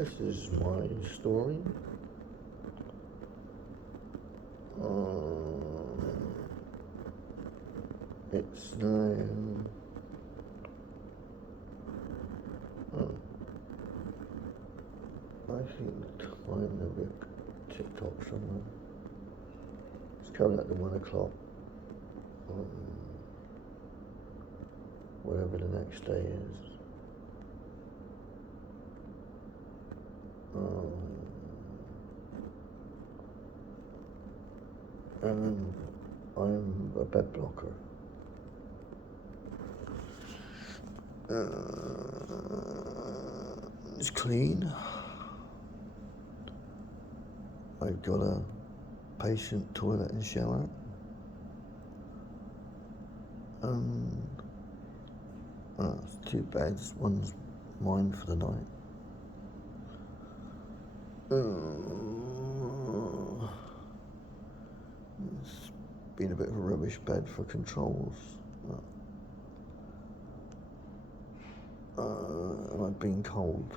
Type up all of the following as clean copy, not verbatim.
This is my story. It's now I think the time there'll be a TikTok somewhere. It's coming up to 1 o'clock. Whatever the next day is. And I'm a bed blocker. It's clean. I've got a patient toilet and shower. It's 2 beds, one's mine for the night. It's been a bit of a rubbish bed for controls. And I've been cold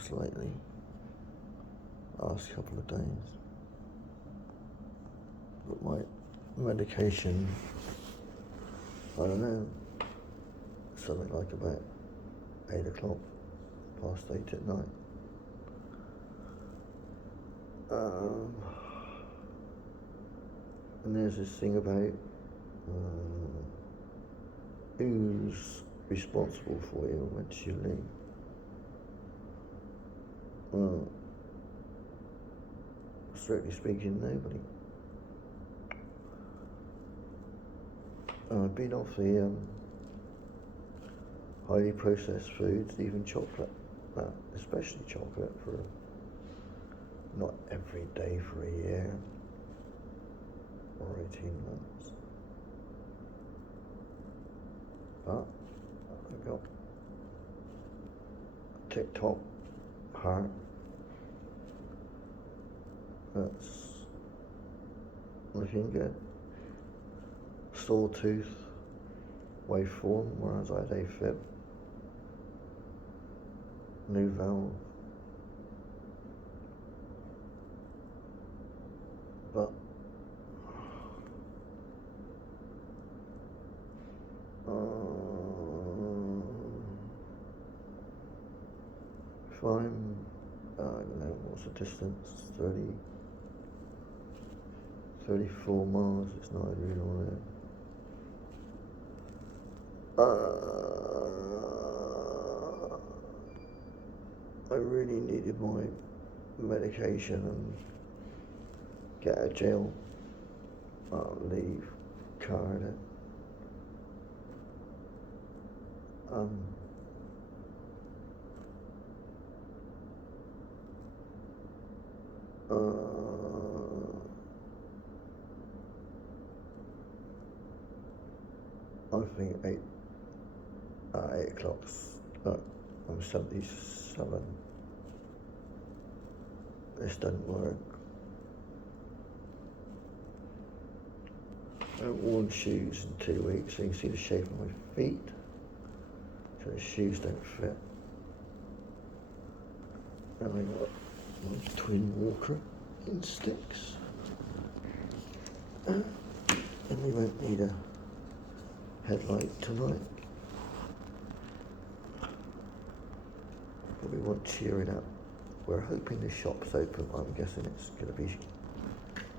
slightly last couple of days. But my medication, I don't know, something like about 8 o'clock, past 8 at night. And there's this thing about who's responsible for you once you leave. Strictly speaking, nobody. I've been off the highly processed foods, even chocolate, especially chocolate, for not every day for a year or 18 months. But I've got a TikTok heart that's looking good. Sawtooth waveform, whereas I had AFib. New valve. But if I'm, I don't know, what's the distance, 34 miles, it's not really all there. I really needed my medication and get out of jail, leave card. I think 8 o'clock's, I'm 77. This doesn't work. I haven't worn shoes in 2 weeks, so you can see the shape of my feet. So the shoes don't fit. And I got my twin walker in sticks. And we won't need a headlight tonight. But we want cheering up. We're hoping the shop's open. I'm guessing it's going to be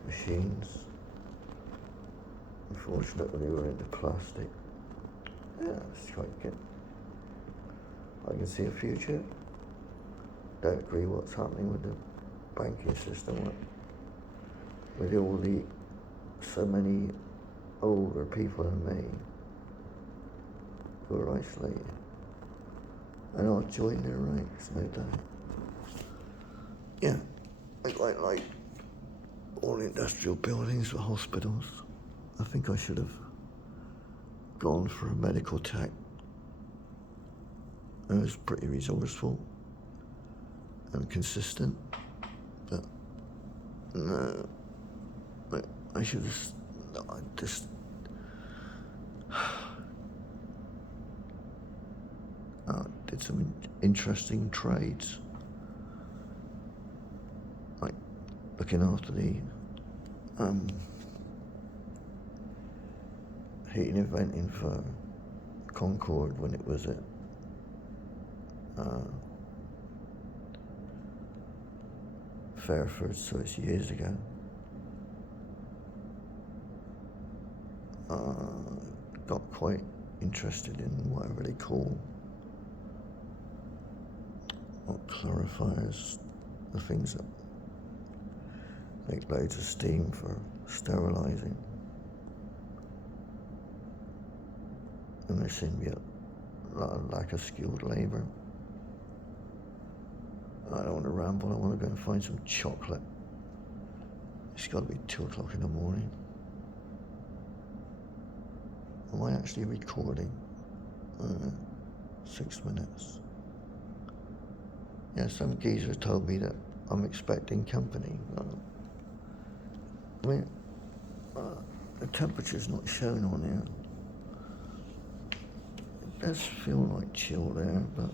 machines. Unfortunately, we're into plastic. Yeah, it's quite good. I can see a future. Don't agree what's happening with the banking system. With all the so many older people than me who are isolated. And I'll join their ranks, no doubt. Yeah, I quite like all industrial buildings for hospitals. I think I should have gone for a medical tech. I was pretty resourceful and consistent, but no, I should have, I just, did some interesting trades. looking after the heating and venting for Concord when it was at Fairford, so it's years ago. Got quite interested in whatever they call what clarifiers, the things that make loads of steam for sterilising. And there seemed to be a lot of lack of skilled labour. I don't want to ramble, I want to go and find some chocolate. It's got to be 2 o'clock in the morning. Am I actually recording? 6 minutes. Yeah, some geezer told me that I'm expecting company. I mean, the temperature's not shown on here. It does feel like chill there, but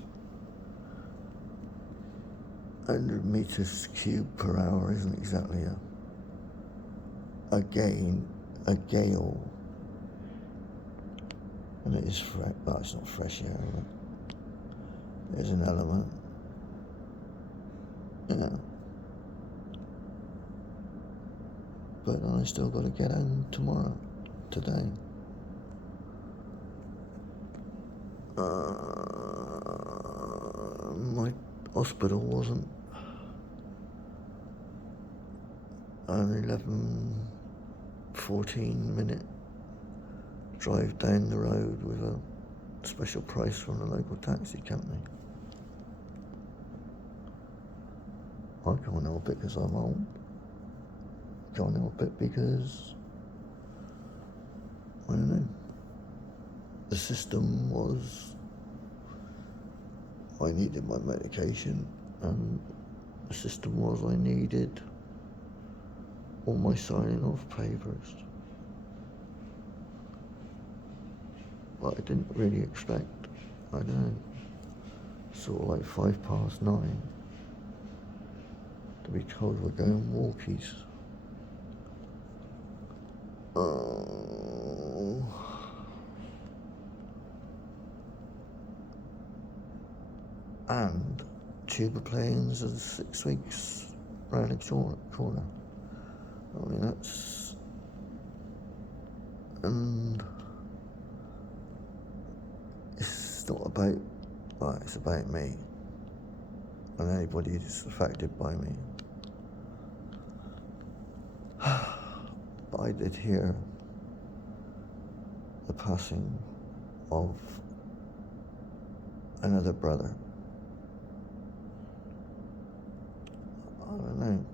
100 meters cubed per hour isn't exactly a gale. And it is fresh, but it's not fresh air, but there's an element. Yeah. But I still got to get home today. My hospital wasn't an 14-minute drive down the road with a special price from the local taxi company. I can't help it because I'm old. Can't help it because, I don't know, the system was, I needed my medication, and the system was I needed all my signing off papers. But I didn't really expect, I don't know, sort of like 9:05 to be told we're going walkies. And tuba planes are 6 weeks round the corner. I mean, that's, and it's not about, well, it's about me and anybody who's affected by me. But I did hear the passing of another brother. I don't know.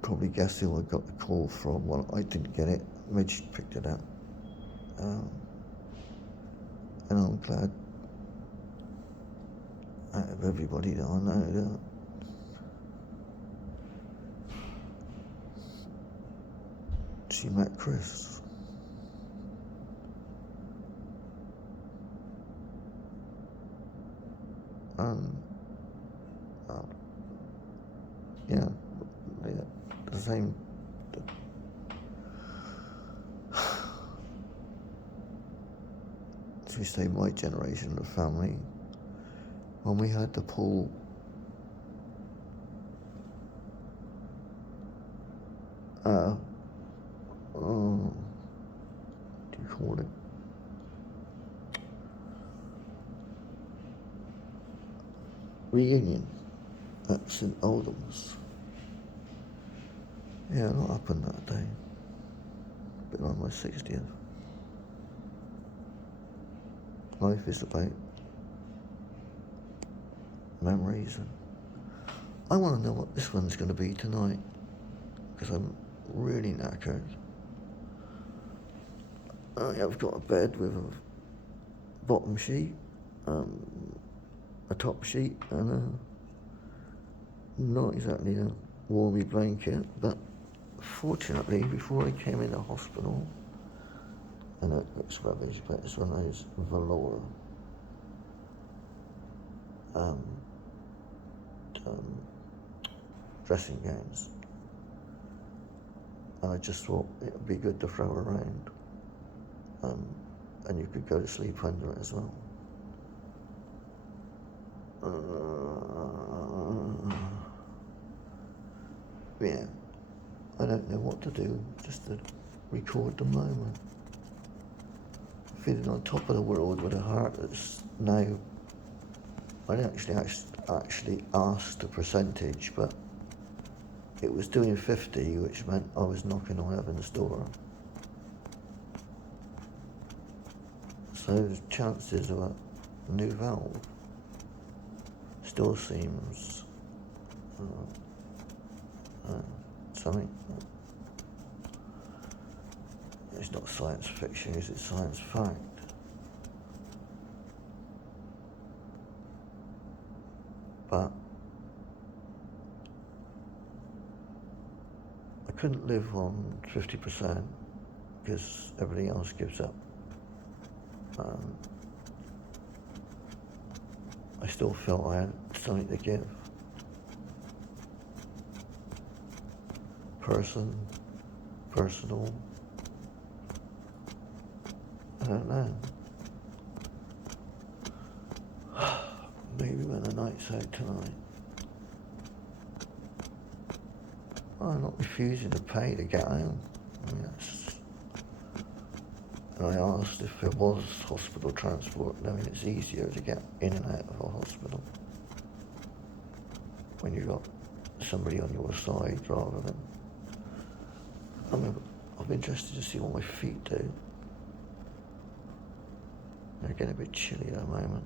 Probably guess who I got the call from. Well, I didn't get it. Midge picked it up. And I'm glad out of everybody that I know that she met Chris. Yeah, the same. As we say, my generation of the family, when we had to pull what do you call it? Reunion at St. Oldham's. Yeah, a lot happened that day. Been on my 60th. Life is about memories, and I want to know what this one's going to be tonight, because I'm really knackered. I've got a bed with a bottom sheet, a top sheet, and not exactly a warmy blanket, but fortunately, before I came in the hospital, and it looks rubbish, but it's one of those velour dressing gowns. And I just thought it would be good to throw around. And you could go to sleep under it as well. Yeah, I don't know what to do, just to record the moment. Feeling on top of the world with a heart that's now, I didn't actually ask the percentage, but it was doing 50, which meant I was knocking on heaven's door. So the chances of a new valve still seems something. It's not science fiction, it's science fact. But I couldn't live on 50% because everything else gives up. I still felt I had something to give. Personal, I don't know. Maybe when the night's out tonight. I'm not refusing to pay to get home. I mean, and I asked if there was hospital transport, knowing it's easier to get in and out of a hospital when you've got somebody on your side rather than... I'm interested to see what my feet do. They're getting a bit chilly at the moment.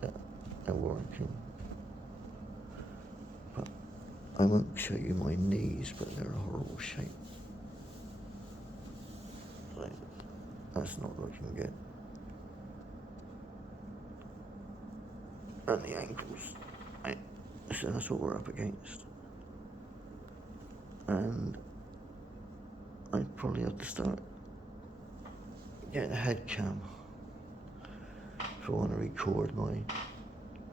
They're working. But I won't show you my knees, but they're a horrible shape. So that's not looking good. And the ankles. So that's what we're up against. And I'd probably have to start getting a head cam if I want to record my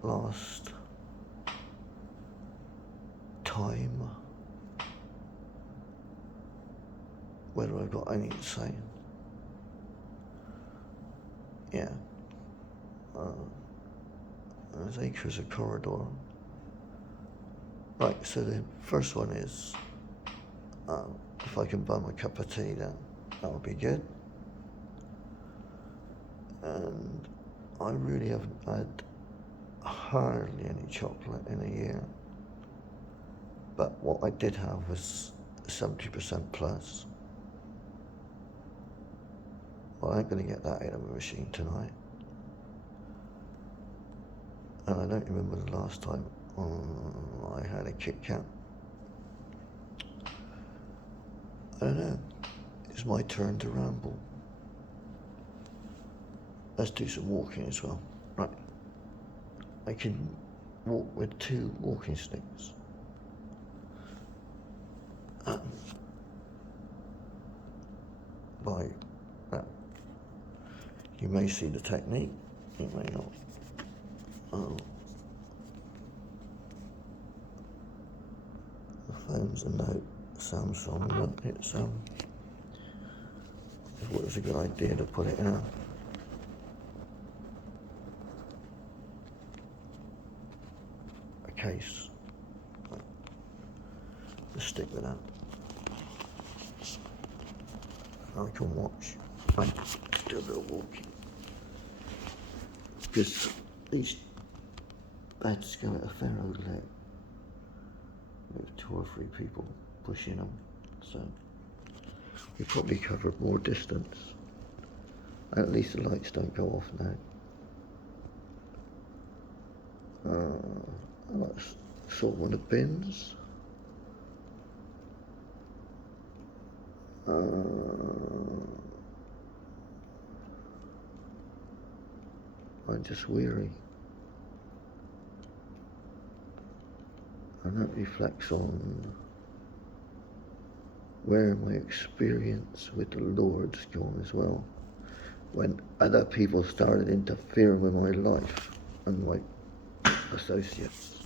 last time, whether I've got anything to say. Yeah. There's acres of corridor. Right, so the first one is, if I can buy my cup of tea, then that would be good. And I really haven't had hardly any chocolate in a year. But what I did have was 70% plus. Well, I ain't gonna get that out of the machine tonight. And I don't remember the last time I had a Kit Kat. I don't know. It's my turn to ramble. Let's do some walking as well. Right. I can walk with 2 walking sticks. By that. You may see the technique, you may not. The phone's a note, Samsung, but it's it was a good idea to put it in a case. Just stick with that. I can watch. Right, let's do a bit of walking. Because these beds go at a fair old leg with 2 or 3 people pushing them, so we probably covered more distance. At least the lights don't go off now. I like saw one of the bins. I'm just weary. And that reflects on where my experience with the Lord's gone as well. When other people started interfering with my life and my associates.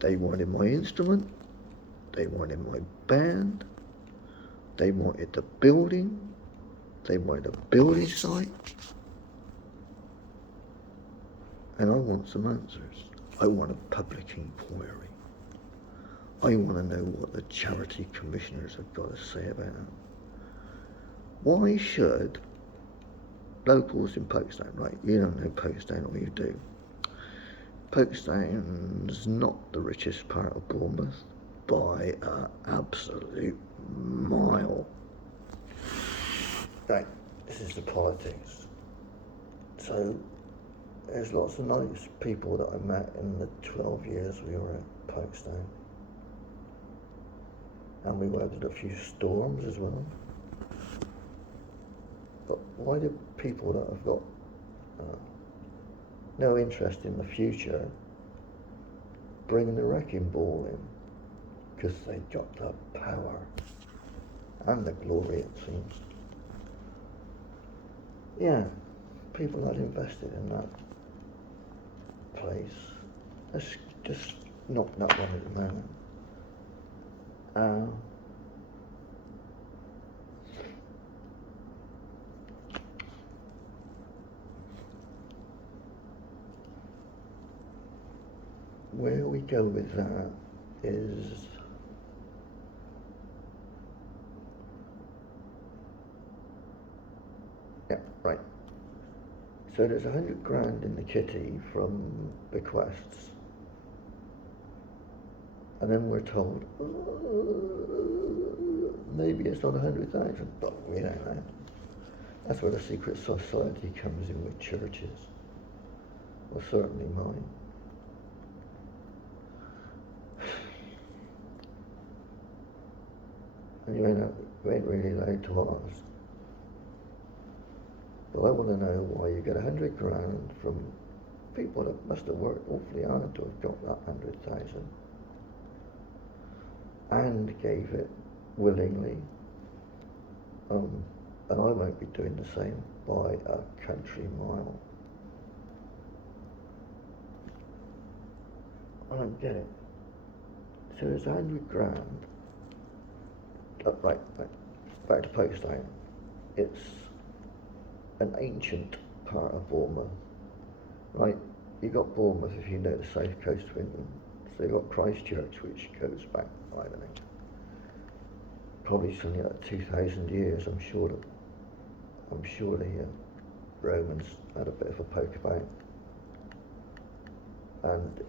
They wanted my instrument, they wanted my band, they wanted the building, they wanted a building site, and I want some answers. I want a public inquiry. I want to know what the charity commissioners have got to say about it. Why should locals in Folkestone, right? You don't know Folkestone, or you do. Folkestone's not the richest part of Bournemouth by an absolute mile. Right, this is the politics. So there's lots of nice people that I met in the 12 years we were at Folkestone. And we weathered a few storms as well. But why do people that have got no interest in the future bring the wrecking ball in? Because they got the power and the glory, it seems. Yeah, people that invested in that place, let's just knock that one at the moment. Where we go with that is right. So there's 100 grand in the kitty from bequests, and then we're told maybe it's not 100,000, but we don't know. That's where the secret society comes in with churches. Well, certainly mine. And you ain't really allowed to ask. But I want to know why you get 100 grand from people that must have worked awfully hard to have got that 100,000 and gave it willingly. And I won't be doing the same by a country mile. I don't get it. So there's 100 grand. Right, back to Folkestone. It's an ancient part of Bournemouth, right? You got Bournemouth, if you know the south coast of England. So you got Christchurch, which goes back, I don't know, probably something like 2,000 years. I'm sure the Romans had a bit of a poke about, and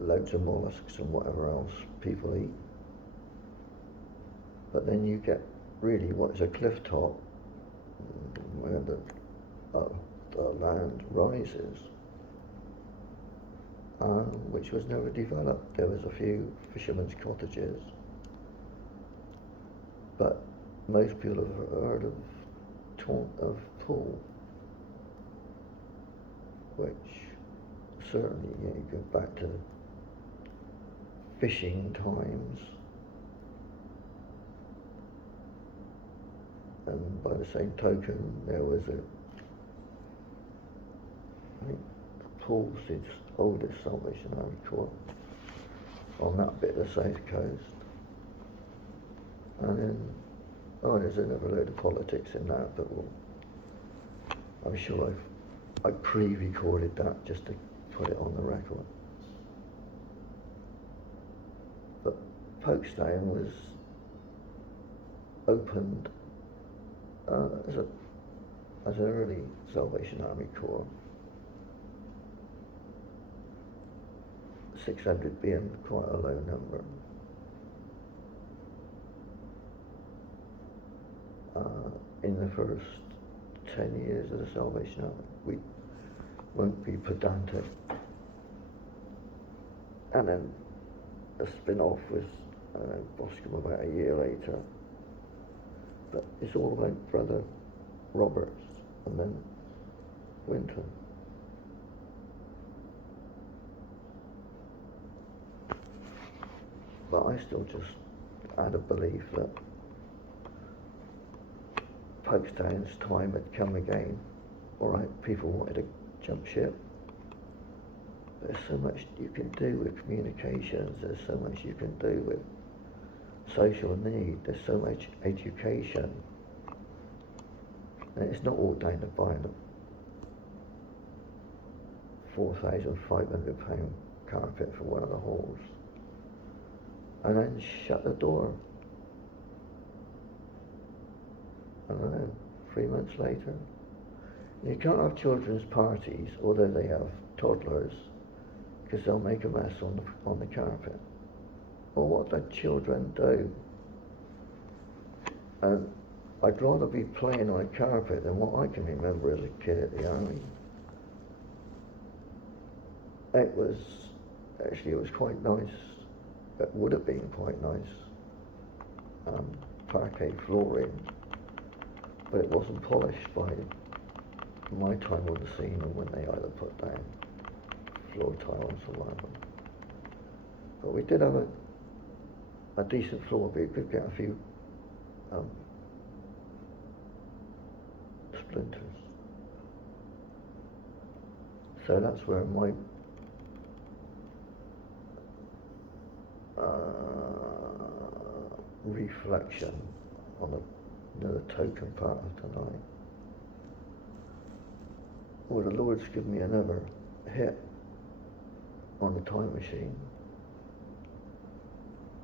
loads of mollusks and whatever else people eat. But then you get really what is a cliff top where the land rises, which was never developed. There was a few fishermen's cottages, but most people have heard of Pool, which certainly you go back to fishing times. And by the same token, there was I think Paul's its oldest Salvation Army Corps on that bit of the south coast. And then, there's another load of politics in that, but I'm sure I pre-recorded that just to put it on the record. But Folkestone was opened as an early Salvation Army Corps, 600 being quite a low number. In the first 10 years of the Salvation Army, we won't be pedantic. And then a spin-off was Boscombe about a year later. But it's all about Brother Roberts and then Winton. But I still just had a belief that Folkestone's time had come again. Alright, people wanted to jump ship. There's so much you can do with communications, there's so much you can do with social need, there's so much education. And it's not all down to buying a £4,500 carpet for one of the halls and then shut the door. I don't know, 3 months later. You can't have children's parties, although they have toddlers, because they'll make a mess on the carpet. Well, what do children do? And I'd rather be playing on a carpet than what I can remember as a kid at the army. It was quite nice. It would have been quite nice. Parquet flooring, but it wasn't polished by my time on the scene, or when they either put down floor tiles or whatever. But we did have a decent floor, but you could get a few splinters. So that's where my reflection on another token part of tonight. Well, the Lord's given me another hit on the time machine.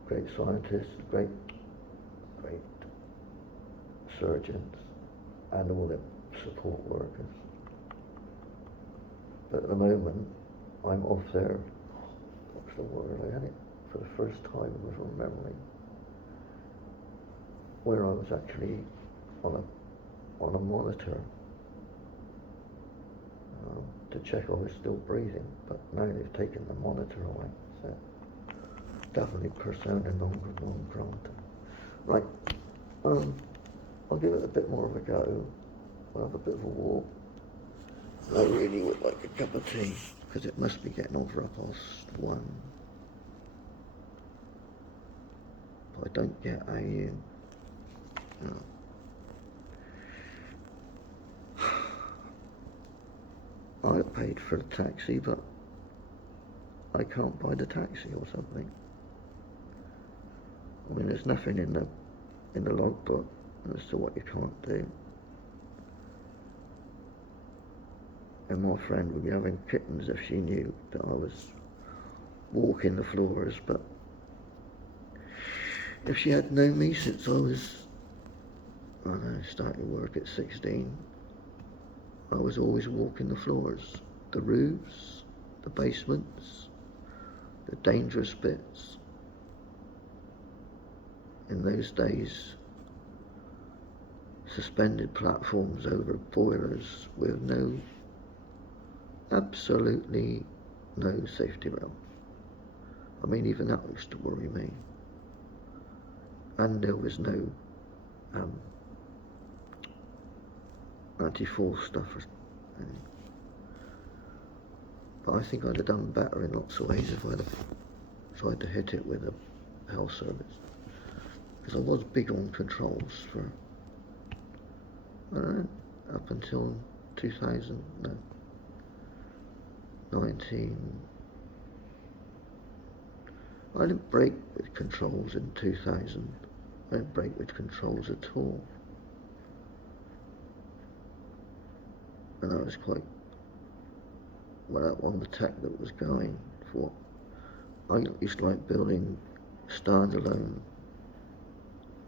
Great scientists, great surgeons, and all the support workers. But at the moment, I'm off there. What's the word? I had it for the first time with remembering, where I was actually on a monitor to check I was still breathing. But now they've taken the monitor away, so definitely persona non grata. Right. I'll give it a bit more of a go. I'll have a bit of a walk. I really would like a cup of tea, because it must be getting over 1:30. But I don't get how you... I paid for the taxi, but I can't buy the taxi or something. I mean, there's nothing in the logbook as to what you can't do. And my friend would be having kittens if she knew that I was walking the floors, but if she had known me since I was, I don't know, started work at 16, I was always walking the floors, the roofs, the basements, the dangerous bits. In those days, suspended platforms over boilers with absolutely no safety rail. I mean, even that used to worry me. And there was no anti-fall stuff. But I think I'd have done better in lots of ways if I'd have tried to hit it with a health service. Because I was big on controls for, I don't know, up until 19. I didn't break with controls in 2000. I didn't break with controls at all. And I was quite well on the tech that was going for. I used to like building standalone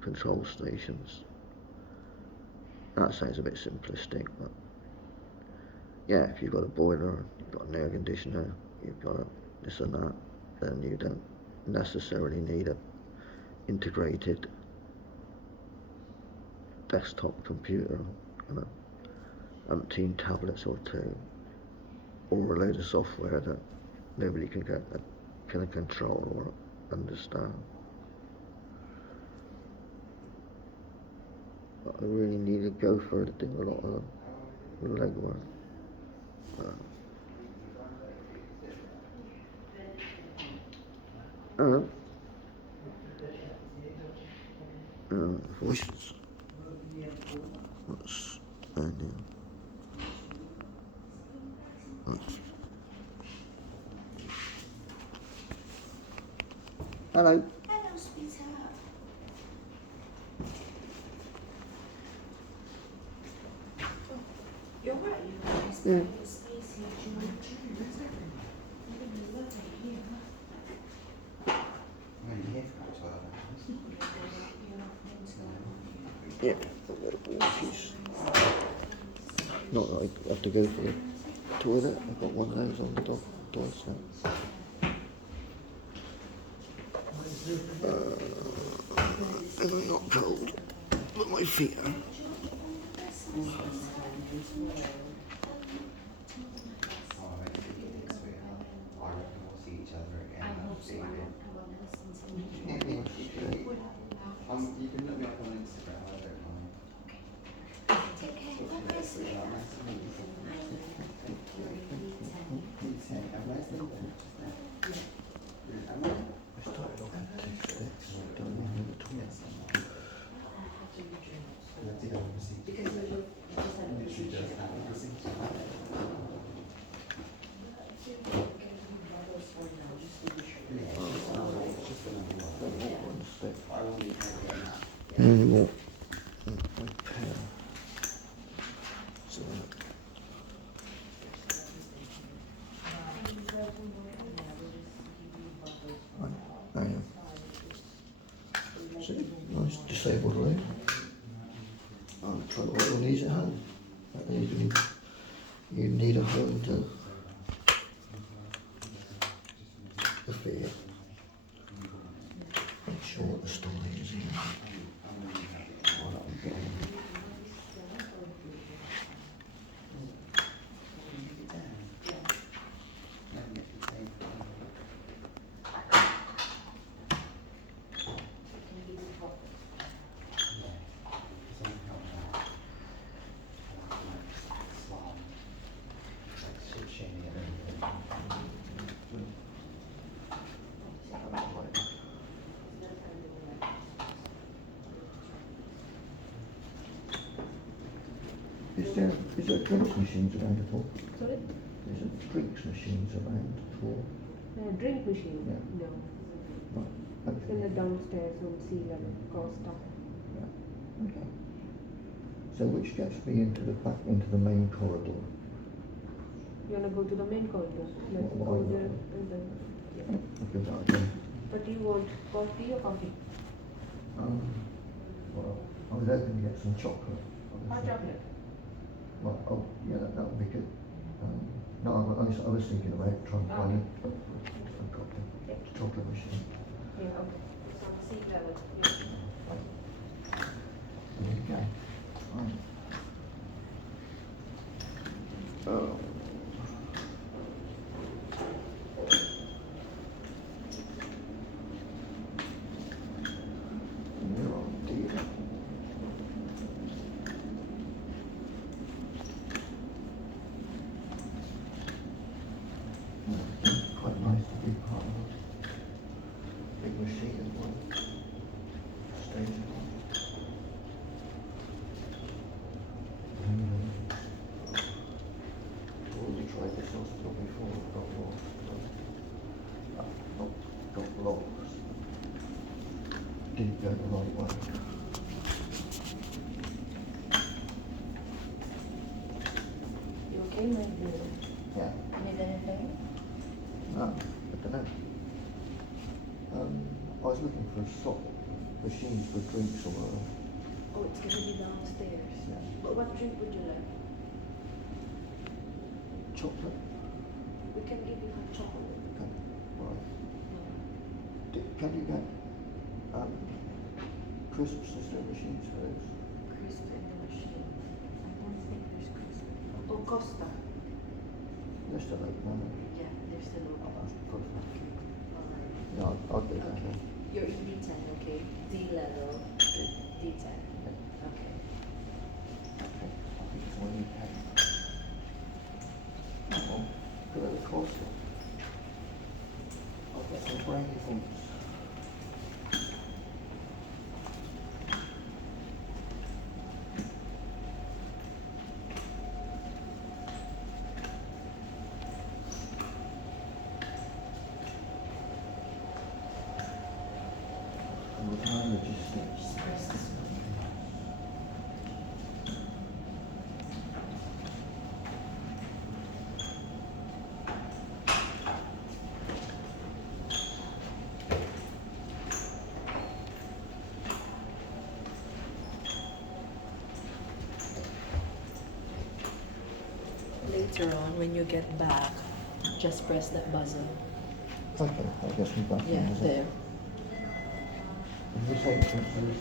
control stations. That sounds a bit simplistic, but yeah, if you've got a boiler, you've got an air conditioner, you've got this and that, then you don't necessarily need a integrated desktop computer and a umpteen tablets or two, or a load of software that nobody can control or understand. But I really need a gopher to do a lot of legwork. Voices. What's Hello. Hello, sweetheart. Oh, you're right, you guys. Mm. It's space here. Do you want to try it? You're going to love it here. Yeah, I've got a walkies. Not that I have to go for the toilet. I've got one of those on the doorstep. And I'm not cold, but my feet are. You can look me up on Instagram, I don't mind. Take care. Bye-bye, sweetheart. Have a nice day then. I started off at 6 steps, and I've done one in the toilet. Literally just have a receipt. One step. I will need to get that. And more. My pen. So, I am. See, nice disabled leg. I'm trying to all these at home. You need a home to fit it. Make sure what the storey is here. What I'm getting. Is there drinks machines around at all? Sorry? Is there drinks machines around at all? Drink machine? Yeah. No. Right. It's in the Okay. downstairs on sea level, Costa. Yeah. Okay. So which gets me into the back, into the main corridor? You wanna go to the main corridor? Let's Why go not? there and then. Yeah. I'll give that a go. What do you want? Coffee or coffee? Well, I was hoping to get some chocolate. Hot chocolate. Well, oh, yeah, that would be good. No, I was thinking about trying to find a chocolate machine. Yeah, okay. It's on sea level. Yeah. There you go. Right. Oh. Oh dear. Quite nice to be part of a big machine as well. Station. Already tried this hospital before, got lost. Got lost. Didn't go the right way. You okay, my dear? Yeah. Need anything? No, I don't know. I was looking for a slot machines for drinks or whatever. Oh, it's going to be downstairs. Yeah. But what drink would you like? Chocolate. We can give you hot chocolate. Okay. Right. Can you get crisps as their machines for those? Crisp in the machine. I don't think there's crisp. Oh, Costa. They're still open, aren't they? Yeah, they're still Oh, open. that's good. Alright. Yeah, I'll do that then. You're in D10, okay? D level. D10. Okay. Okay. I think it's all you can. Oh, good at the course. I'll get some brainy things. later on when you get back, just press that buzzer. Okay, that gets me back Yeah, in, does it? there. If we say for instance,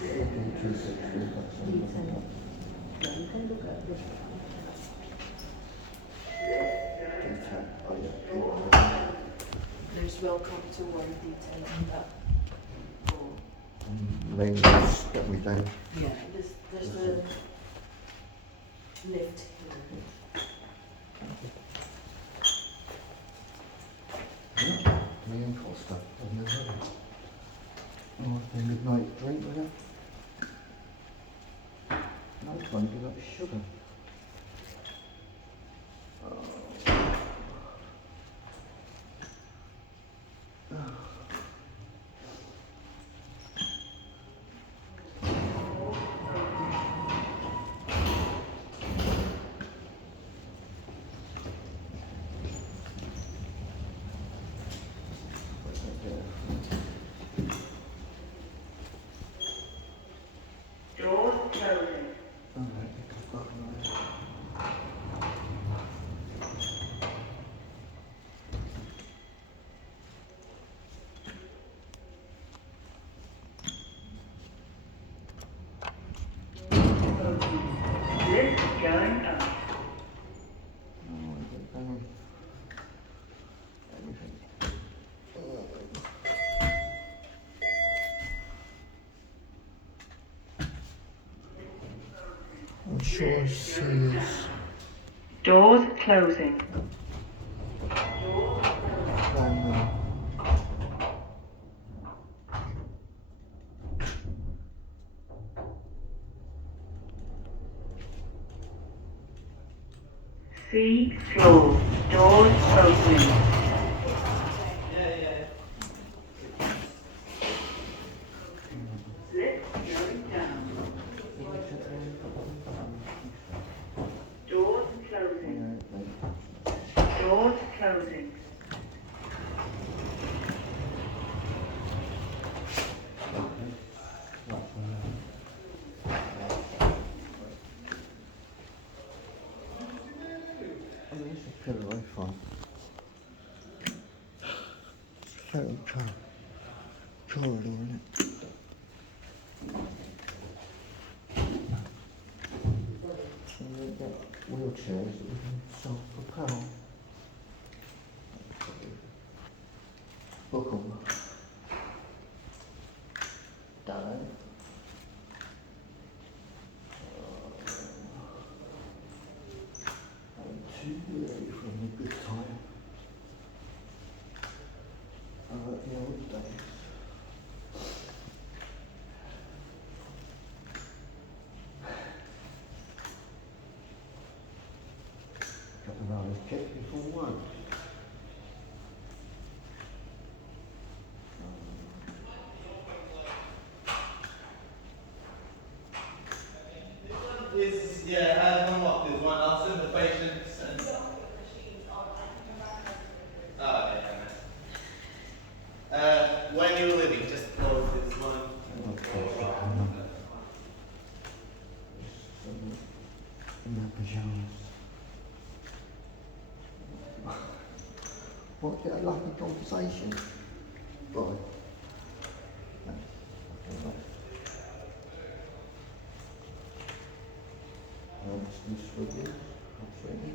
260, that's something like that. Yeah, you can look at this. D10, oh yeah, There's welcome to one detail on that. Oh, main lights get me down. yeah, there's the lift here. Me and Costa, I've never had it. Oh, the midnight drink with it. No, I can't give up sugar. Doors closing. Lift going up. I'm sure she is. Doors closing. Um, C floor. Doors opening. Lift going down. Doors closing. Doors closing. I mean, it's a killer iPhone. Very corridor, isn't it? So we've got wheelchairs that we can self-propel. Book 'em. Done. I'm too early from a good time. The old days. Got the hours kicked before one. Is yeah, unlocked is one. I'll send the patients and. Oh, okay, nice. When you were living, just close this one. In their pajamas. What, get a lucky conversation? Right. This for you, absolutely.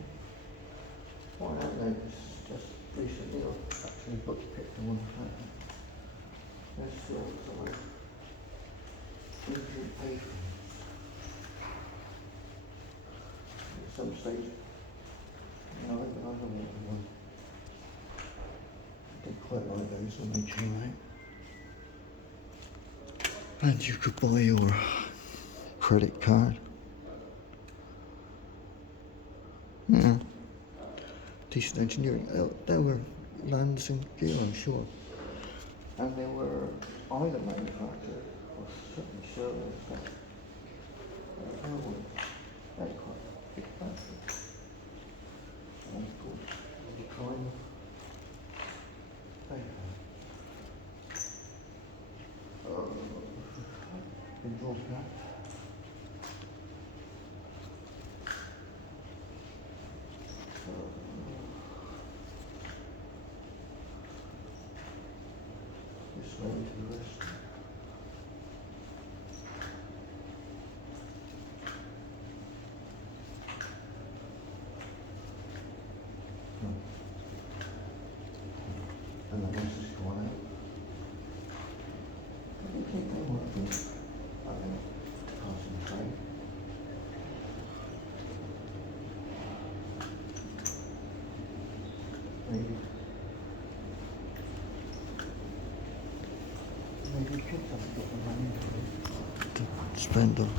What I noticed just recently, I've actually picked the one photo. There's still some injury patients. At some stage, I think another one. I did quite like those on HMO. And you could buy your credit card. Yeah. Decent engineering. There were lands and gear, I'm sure. And they were either manufactured or certainly serviced. They're quite big factory. And of course, the time they enjoyed that. To spend on.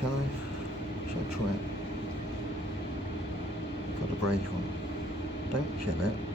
Can I? Shall I try it? Got the brake on. Don't kill it.